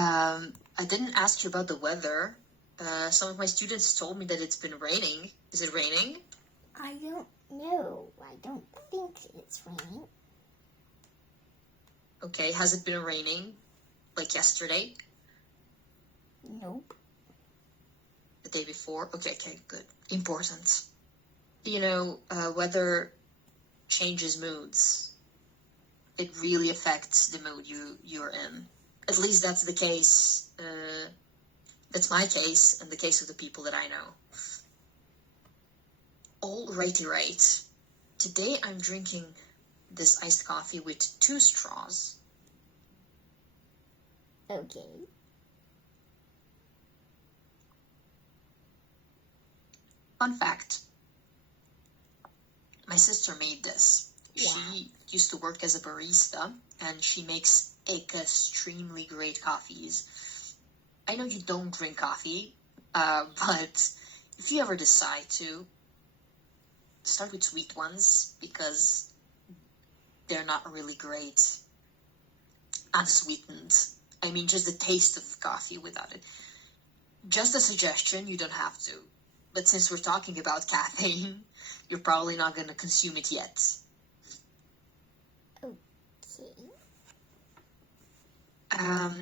I didn't ask you about the weather. Some of my students told me that it's been raining. Is it raining? I don't know. I don't think it's raining. Okay, has it been raining like yesterday? Nope. The day before? Okay, good. Important. You know, weather changes moods. It really affects the mood you're in. At least that's the case. That's my case and the case of the people that I know. Alrighty, right. Today I'm drinking this iced coffee with 2 straws. Okay. Fun fact. My sister made this. Wow. She used to work as a barista, and she makes extremely great coffees. I know you don't drink coffee, but if you ever decide to, start with sweet ones, because they're not really great unsweetened. I mean, just the taste of coffee without it. Just a suggestion, you don't have to. But since we're talking about caffeine, you're probably not going to consume it yet. Okay.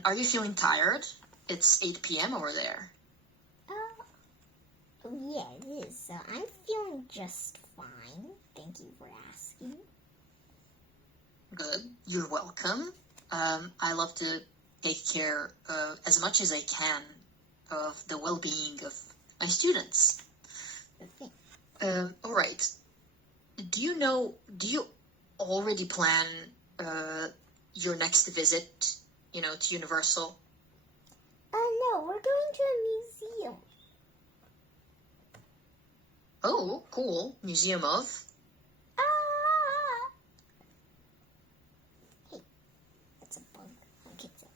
Are you feeling tired? It's 8 p.m. over there. Yeah, it is. So I'm feeling just fine. Thank you for asking. Good. You're welcome. I love to take care, as much as I can, of the well-being of my students. Okay. All right. Do you already plan your next visit, to Universal? No, we're going to a museum. Oh, cool. Museum of? Hey, that's a bug. Okay, so,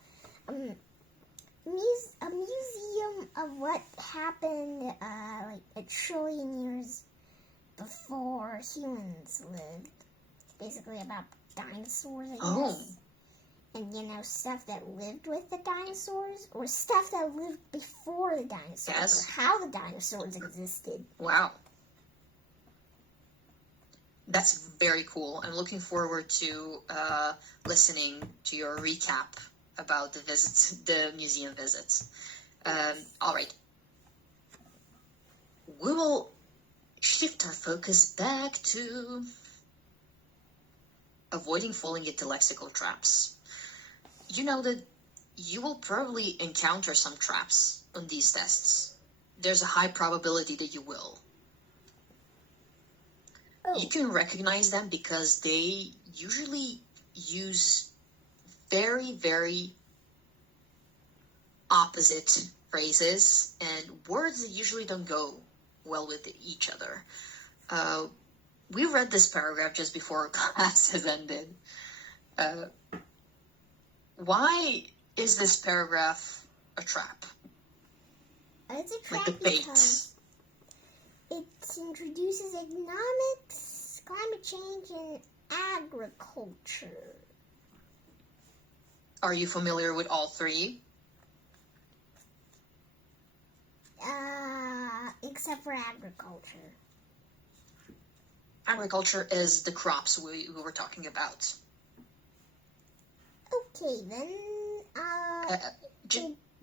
a museum of what happened, like a trillion years before humans lived. It's basically about dinosaurs, I guess. Oh. And, stuff that lived with the dinosaurs, or stuff that lived before the dinosaurs, Yes. or how the dinosaurs existed. Wow. That's very cool. I'm looking forward to listening to your recap about the museum visits. All right. We will shift our focus back to avoiding falling into lexical traps. You know that you will probably encounter some traps on these tests. There's a high probability that you will. Oh. You can recognize them because they usually use very, very opposite phrases and words that usually don't go well with each other. We read this paragraph just before class has ended. Why is this paragraph a trap? It's a trap Like the bait. because it introduces economics, climate change, and agriculture. Are you familiar with all three? Except for agriculture. Agriculture is the crops we were talking about. Okay, then,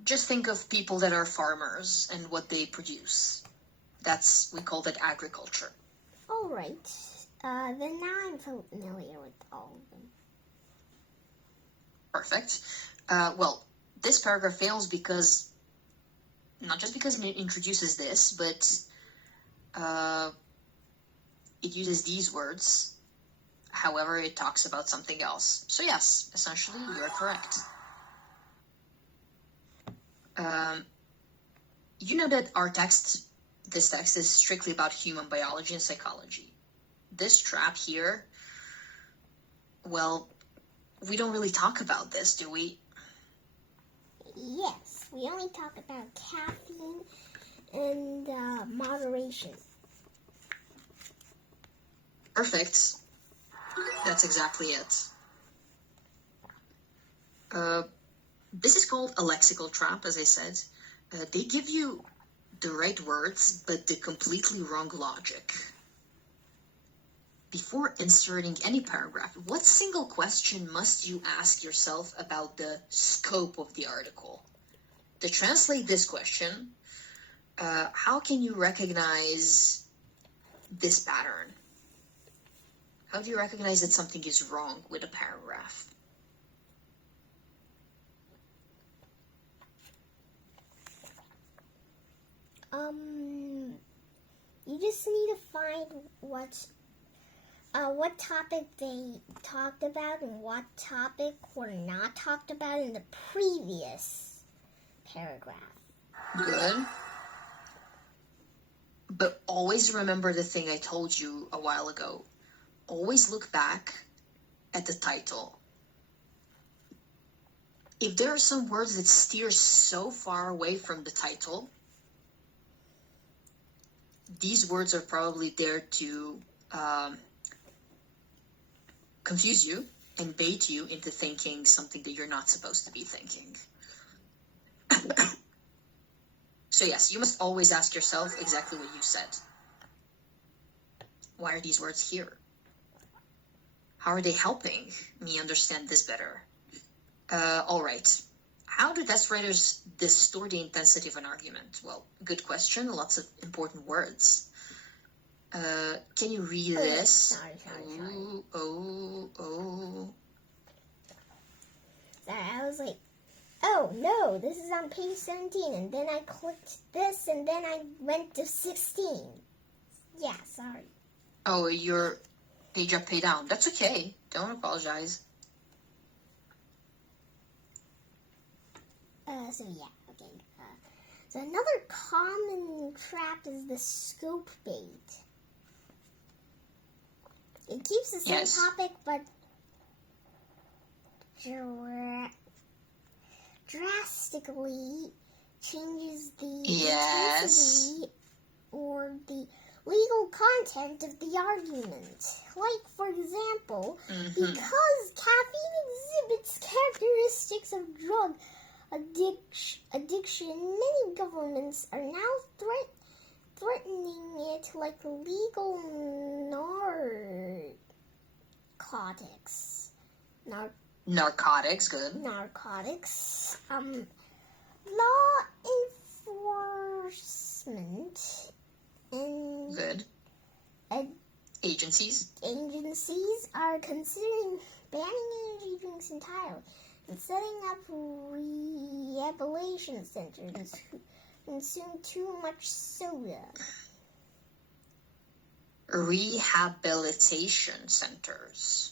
Just think of people that are farmers and what they produce. We call that agriculture. alright. Then now I'm familiar with all of them. Perfect. Well, this paragraph fails because, not just because it introduces this, but it uses these words. However, it talks about something else. So yes, essentially, you're correct. You know that this text is strictly about human biology and psychology. This trap here, well, we don't really talk about this, do we? Yes, we only talk about caffeine and moderation. Perfect. That's exactly it. this is called a lexical trap, as I said. They give you the right words, but the completely wrong logic. Before inserting any paragraph, what single question must you ask yourself about the scope of the article? To translate this question, how can you recognize this pattern? How do you recognize that something is wrong with a paragraph? You just need to find what topic they talked about and what topic were not talked about in the previous paragraph. Good. But always remember the thing I told you a while ago. Always look back at the title. If there are some words that steer so far away from the title, these words are probably there to confuse you and bait you into thinking something that you're not supposed to be thinking. So yes, you must always ask yourself exactly what you said. Why are these words here? How are they helping me understand this better? All right. How do test writers distort the intensity of an argument? Well, good question. Lots of important words. Can you read this? Sorry. Oh. Sorry, I was like, oh no, this is on page 17, and then I clicked this, and then I went to 16. Yeah, sorry. Oh, your page up, page down. That's okay. Don't apologize. So yeah, okay. So another common trap is the scope bait. It keeps the same topic, but drastically changes the intensity or the legal content of the argument. Like, for example, because caffeine exhibits characteristics of drug addiction, many governments are now threatening it like legal narcotics. Narcotics, good. Narcotics. Law enforcement and good. Agencies are considering banning energy drinks entirely and setting up rehabilitation centers who consume too much soda. Rehabilitation centers.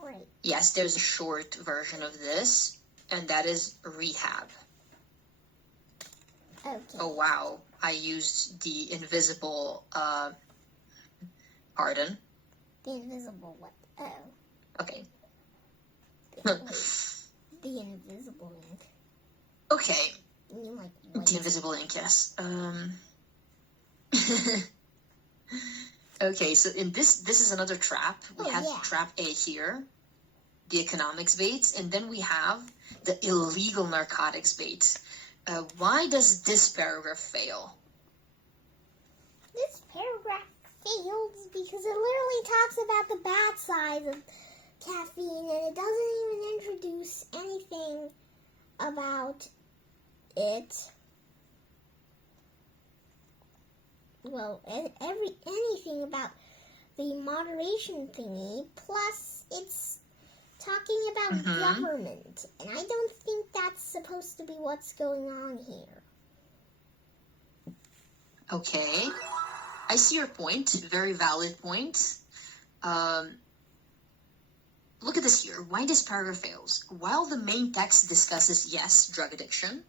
Right. Yes, there's a short version of this, and that is rehab. Okay. Oh, wow. I used the invisible, pardon? The invisible what? Oh. Okay. The invisible ink. Okay. You mean like what? The invisible ink, yes. Okay, so in this is another trap. We have trap A here, the economics bait, and then we have the illegal narcotics bait. Why does this paragraph fail? This paragraph fails because it literally talks about the bad side of caffeine, and it doesn't even introduce anything about it. Well, anything about the moderation thingy. Plus, it's talking about government, and I don't think that's supposed to be what's going on here. Okay, I see your point. Very valid point. Look at this here. Why this paragraph fails? While the main text discusses, yes, drug addiction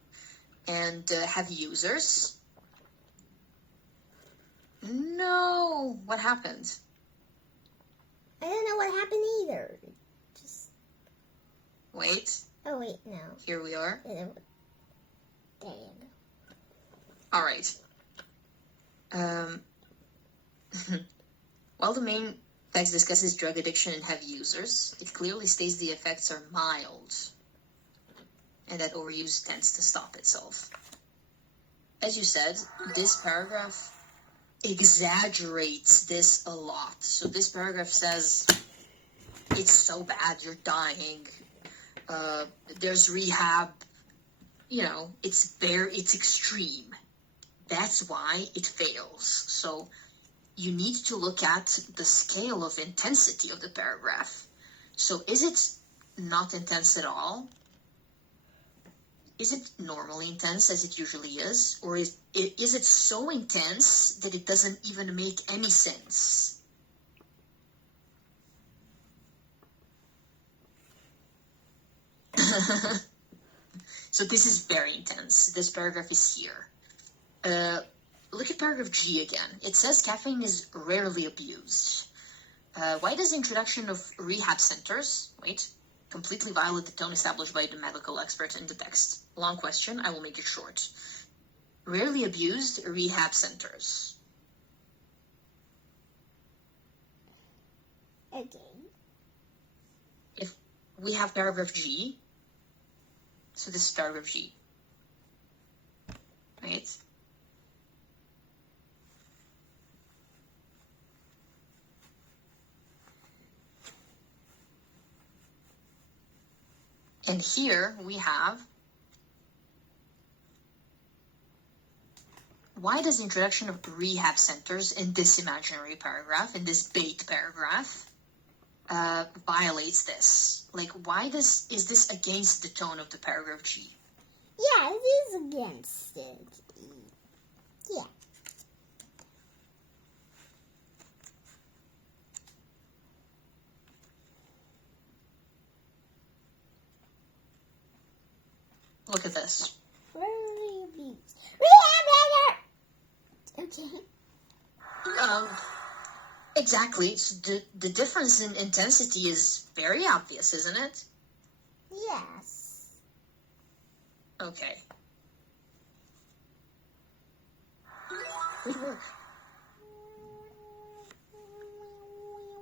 and heavy users. No, what happened? I don't know what happened either. Just wait. Oh wait, no. Here we are. There you go. All right. While the main Text discusses drug addiction in heavy users. It clearly states the effects are mild and that overuse tends to stop itself. As you said, this paragraph exaggerates this a lot. So this paragraph says, it's so bad, you're dying. There's rehab. You know, it's extreme. That's why it fails. So you need to look at the scale of intensity of the paragraph. So is it not intense at all? Is it normally intense as it usually is? Or is it so intense that it doesn't even make any sense? So this is very intense. This paragraph is here. Look at paragraph G again. It says caffeine is rarely abused. Why does the introduction of rehab centers, completely violate the tone established by the medical expert in the text? Long question, I will make it short. Rarely abused rehab centers. Okay. If we have paragraph G, so this is paragraph G, right? And here we have, why does the introduction of rehab centers in this imaginary paragraph, in this bait paragraph, violates this? Like, is this against the tone of the paragraph G? Yeah, it is against it. Yeah. Look at this. Rarely abused. Okay. Exactly. So the difference in intensity is very obvious, isn't it? Yes. Okay.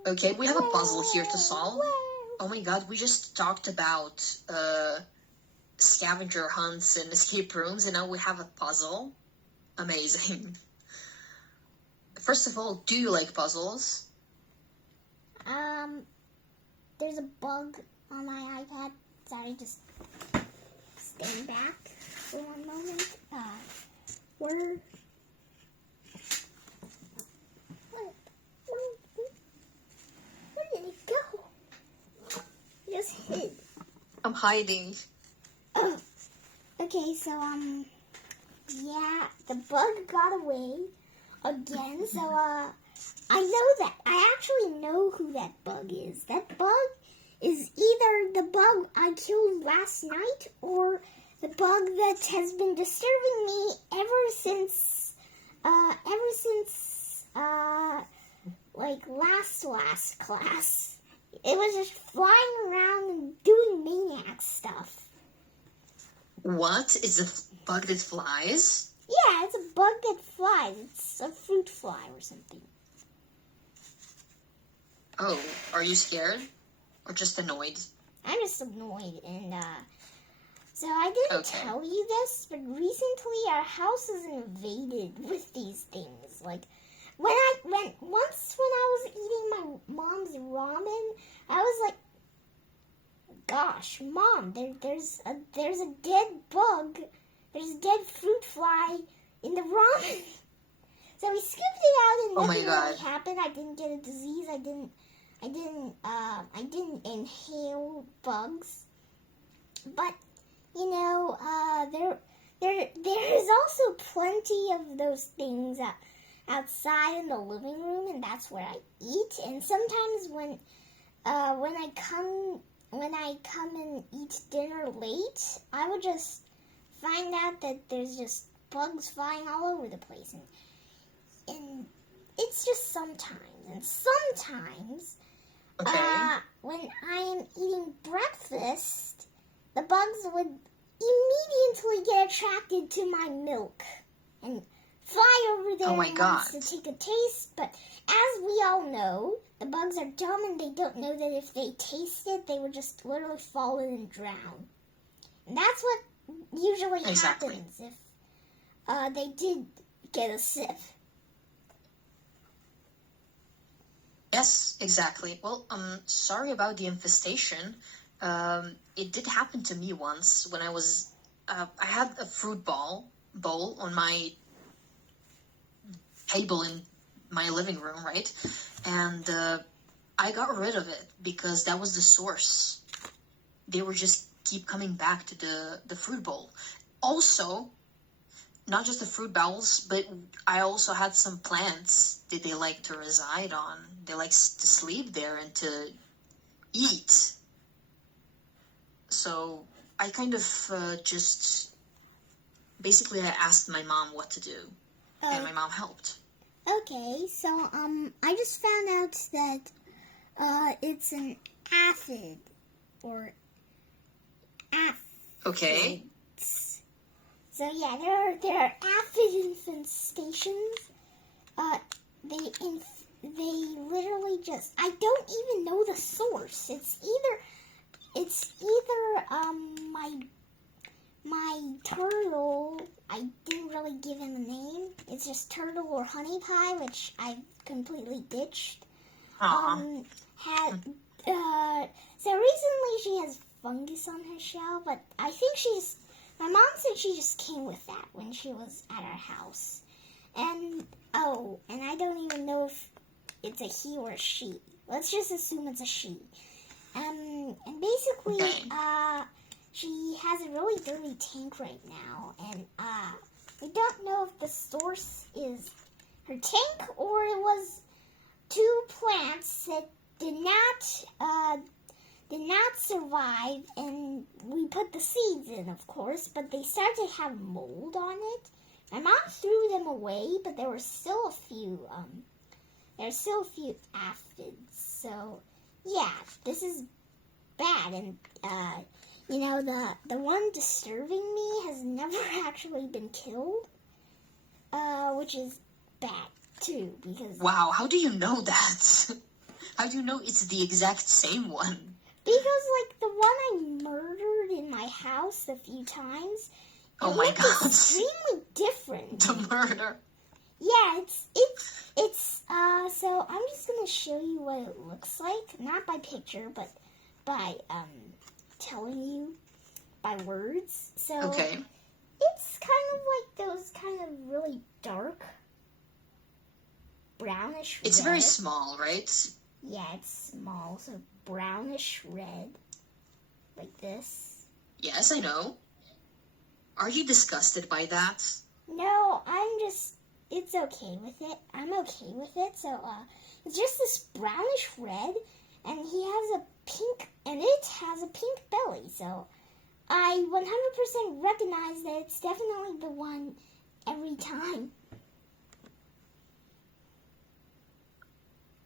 Okay, we have a puzzle here to solve. Oh my god, we just talked about scavenger hunts and escape rooms, and now we have a puzzle. Amazing. First of all, do you like puzzles? There's a bug on my iPad. Sorry, just stand back for one moment. Where did it go? It just hid. I'm hiding. Oh, okay, so, yeah, the bug got away again, so, I know that. I actually know who that bug is. That bug is either the bug I killed last night or the bug that has been disturbing me ever since, like, last class. It was just flying around and doing maniac stuff. What? Is a bug that flies? Yeah, it's a bug that flies. It's a fruit fly or something. Oh, are you scared? Or just annoyed? I'm just annoyed, and, so I didn't tell you this, but recently our house is invaded with these things. Like, once when I was eating my mom's ramen, I was like, gosh, Mom, there's a dead bug, there's a dead fruit fly in the ramen. So we scooped it out and nothing really happened. I didn't get a disease. I didn't inhale bugs. But you know, there's also plenty of those things outside in the living room, and that's where I eat. And sometimes when I come and eat dinner late, I would just find out that there's just bugs flying all over the place, and it's just sometimes. And sometimes, when I am eating breakfast, the bugs would immediately get attracted to my milk and fly over there and wants to take a taste. But as we all know, the bugs are dumb and they don't know that if they taste it, they would just literally fall in and drown. And that's what usually Exactly. happens if they did get a sip. Yes, exactly. Well, sorry about the infestation. It did happen to me once when I had a fruit bowl on my table in my living room, right? And I got rid of it because that was the source. They were just keep coming back to the fruit bowl. Also, not just the fruit bowls, but I also had some plants that they like to reside on. They like to sleep there and to eat. So I kind of just basically I asked my mom what to do, and my mom helped. Okay, so I just found out that it's an aphid or aphids. Okay. So yeah, there are aphid infestations. They literally just, I don't even know the source. It's either my turtle, I didn't really give him a name. It's just Turtle or Honey Pie, which I've completely ditched. So recently she has fungus on her shell, but I think my mom said she just came with that when she was at our house. And I don't even know if it's a he or a she. Let's just assume it's a she. And basically, Okay. she has a really dirty tank right now, and we don't know if the source is her tank or it was two plants that did not survive, and we put the seeds in, of course, but they started to have mold on it. My mom threw them away, but there were still a few aphids. So yeah, this is bad, and the one disturbing me has never actually been killed, which is bad too, because Wow, how do you know that? How do you know it's the exact same one? because like the one I murdered in my house a few times, it Oh my looked god. extremely different. The murder. Yeah, so I'm just gonna show you what it looks like, not by picture, but by telling you by words. So Okay. it's kind of like those kind of really dark brownish It's red. very small, right? Yeah, it's small, so brownish red, like this. Yes, I know. Are you disgusted by that? No, it's okay with it. I'm okay with it. So, it's just this brownish red, and it has a pink belly. So, I 100% recognize that it's definitely the one every time.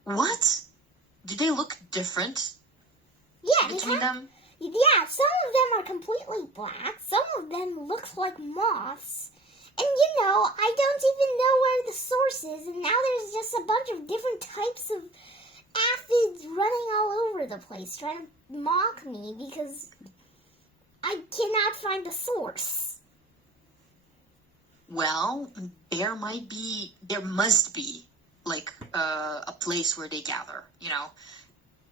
What? Do they look different Yeah, between them? Yeah, some of them are completely black. Some of them look like moths. And I don't even know where the source is. And now there's just a bunch of different types of aphids running all over the place trying to mock me because I cannot find the source. Well, there must be, like, a place where they gather,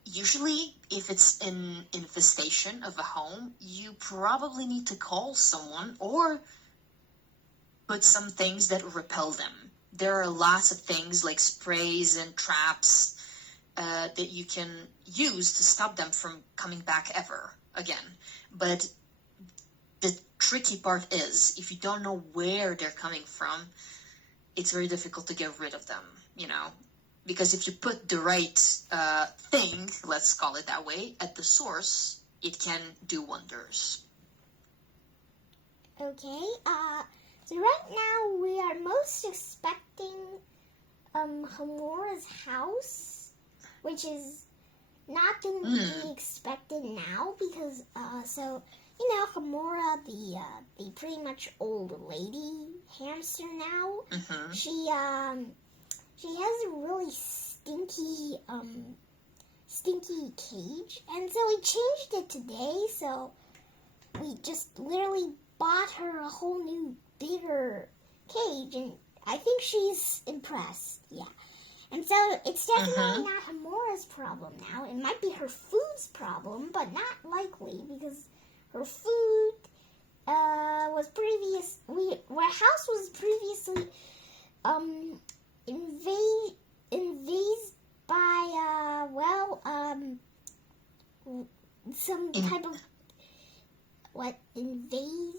Usually, if it's an infestation of a home, you probably need to call someone or put some things that repel them. There are lots of things like sprays and traps that you can use to stop them from coming back ever again. But the tricky part is, if you don't know where they're coming from, it's very difficult to get rid of them, Because if you put the right thing, let's call it that way, at the source, it can do wonders. Okay, so right now we are most expecting Hamora's house, which is not going to be expected now because, Hamora, the pretty much old lady hamster now, Mm-hmm. she has a really stinky cage, and so we changed it today, so we just literally bought her a whole new bigger cage, and I think she's impressed. Yeah. And so it's definitely not Hamora's problem now. It might be her food's problem, but not likely because her food was previous. Our house was previously invaded by some type of invade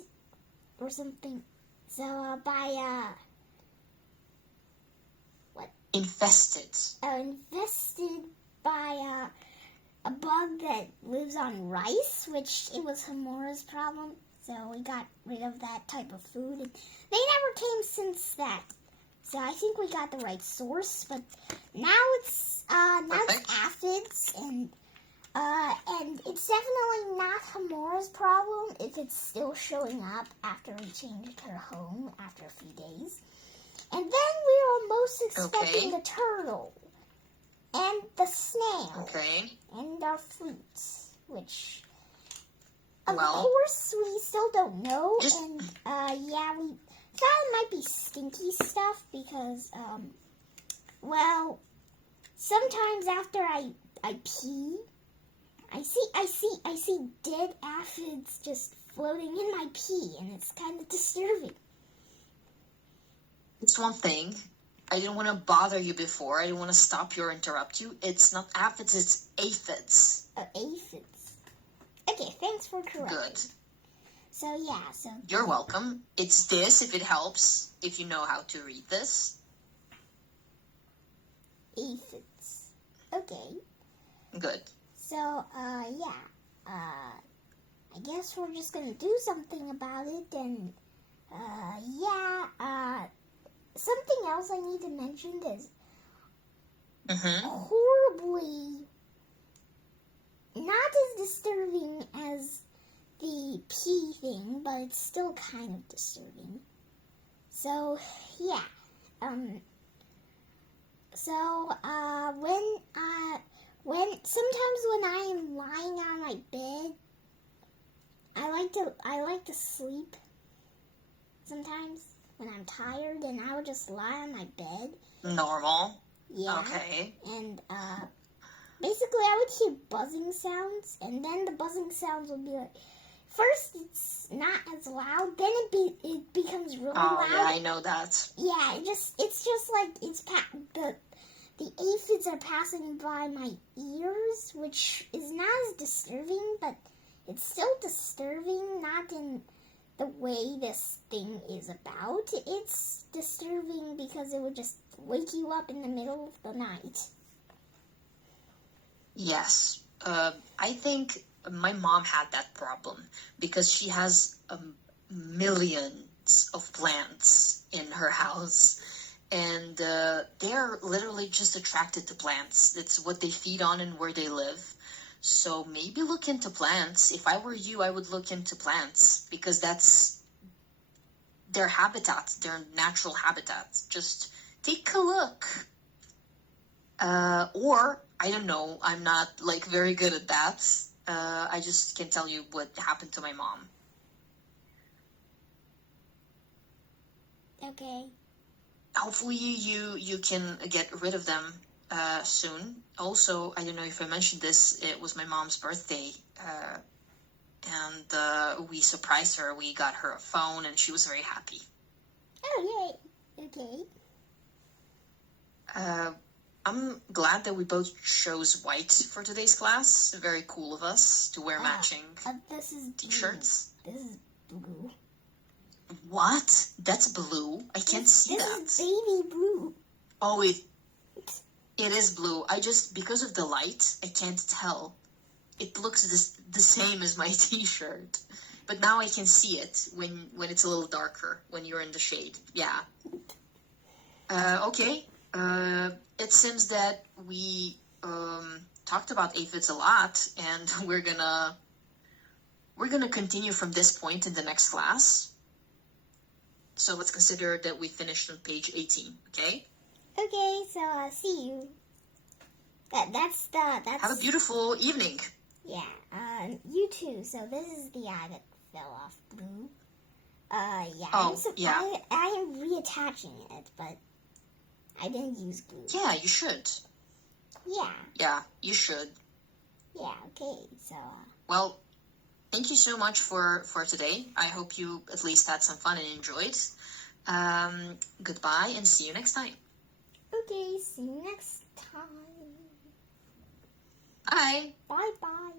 or something. So by Infested. Infested by a bug that lives on rice, which it was Hamora's problem. So we got rid of that type of food, and they never came since that. So I think we got the right source, but now it's aphids, and it's definitely not Hamora's problem if it's still showing up after we changed her home after a few days. And then we were most expecting the turtle and the snail and our fruits, which of course we still don't know. And we thought it might be stinky stuff because sometimes after I pee, I see dead aphids just floating in my pee, and it's kind of disturbing. It's one thing. I didn't want to bother you before. I didn't want to stop you or interrupt you. It's not aphids, it's aphids. Aphids. Okay, thanks for correcting. Good. So. You're welcome. It's this, if it helps, if you know how to read this. Aphids. Okay. Good. So, I guess we're just gonna do something about it, and, something else I need to mention is horribly not as disturbing as the pee thing, but it's still kind of disturbing. So, sometimes when I am lying on my bed, I like to sleep sometimes when I'm tired, and I would just lie on my bed. Normal. Yeah. Okay. And basically I would hear buzzing sounds, and then the buzzing sounds would be like, first it's not as loud, then it becomes really loud. Yeah, I know that. Yeah, it's just like the aphids are passing by my ears, which is not as disturbing, but it's still disturbing, not in the way this thing is about. It's disturbing because it would just wake you up in the middle of the night. Yes. I think my mom had that problem because she has millions of plants in her house. And they're literally just attracted to plants. That's what they feed on and where they live. So maybe look into plants. If I were you, I would look into plants because that's their habitat, their natural habitat. Just take a look. Or, I don't know, I'm not very good at that. I just can tell you what happened to my mom. Okay. Hopefully you can get rid of them soon. Also, I don't know if I mentioned this, it was my mom's birthday, and we surprised her. We got her a phone, and she was very happy. Oh, yay. Okay. I'm glad that we both chose white for today's class. Very cool of us to wear matching this is t-shirts. This is blue. What? That's blue? I can't see that. This is baby blue. Oh, it is blue. Because of the light, I can't tell. It looks the same as my t-shirt. But now I can see it when it's a little darker, when you're in the shade. Yeah. Okay. It seems that we talked about aphids a lot, and we're gonna continue from this point in the next class. So let's consider that we finished on page 18, okay? Okay, so see you. That's Have a beautiful evening. yeah. You too. So this is the eye that fell off blue. Yeah. Oh, yeah. I am reattaching it, but I didn't use glue. Yeah, you should. Yeah. Yeah, you should. Yeah. Okay. So. Well, thank you so much for today. I hope you at least had some fun and enjoyed. Goodbye and see you next time. Okay. See you next time. Bye. Bye bye.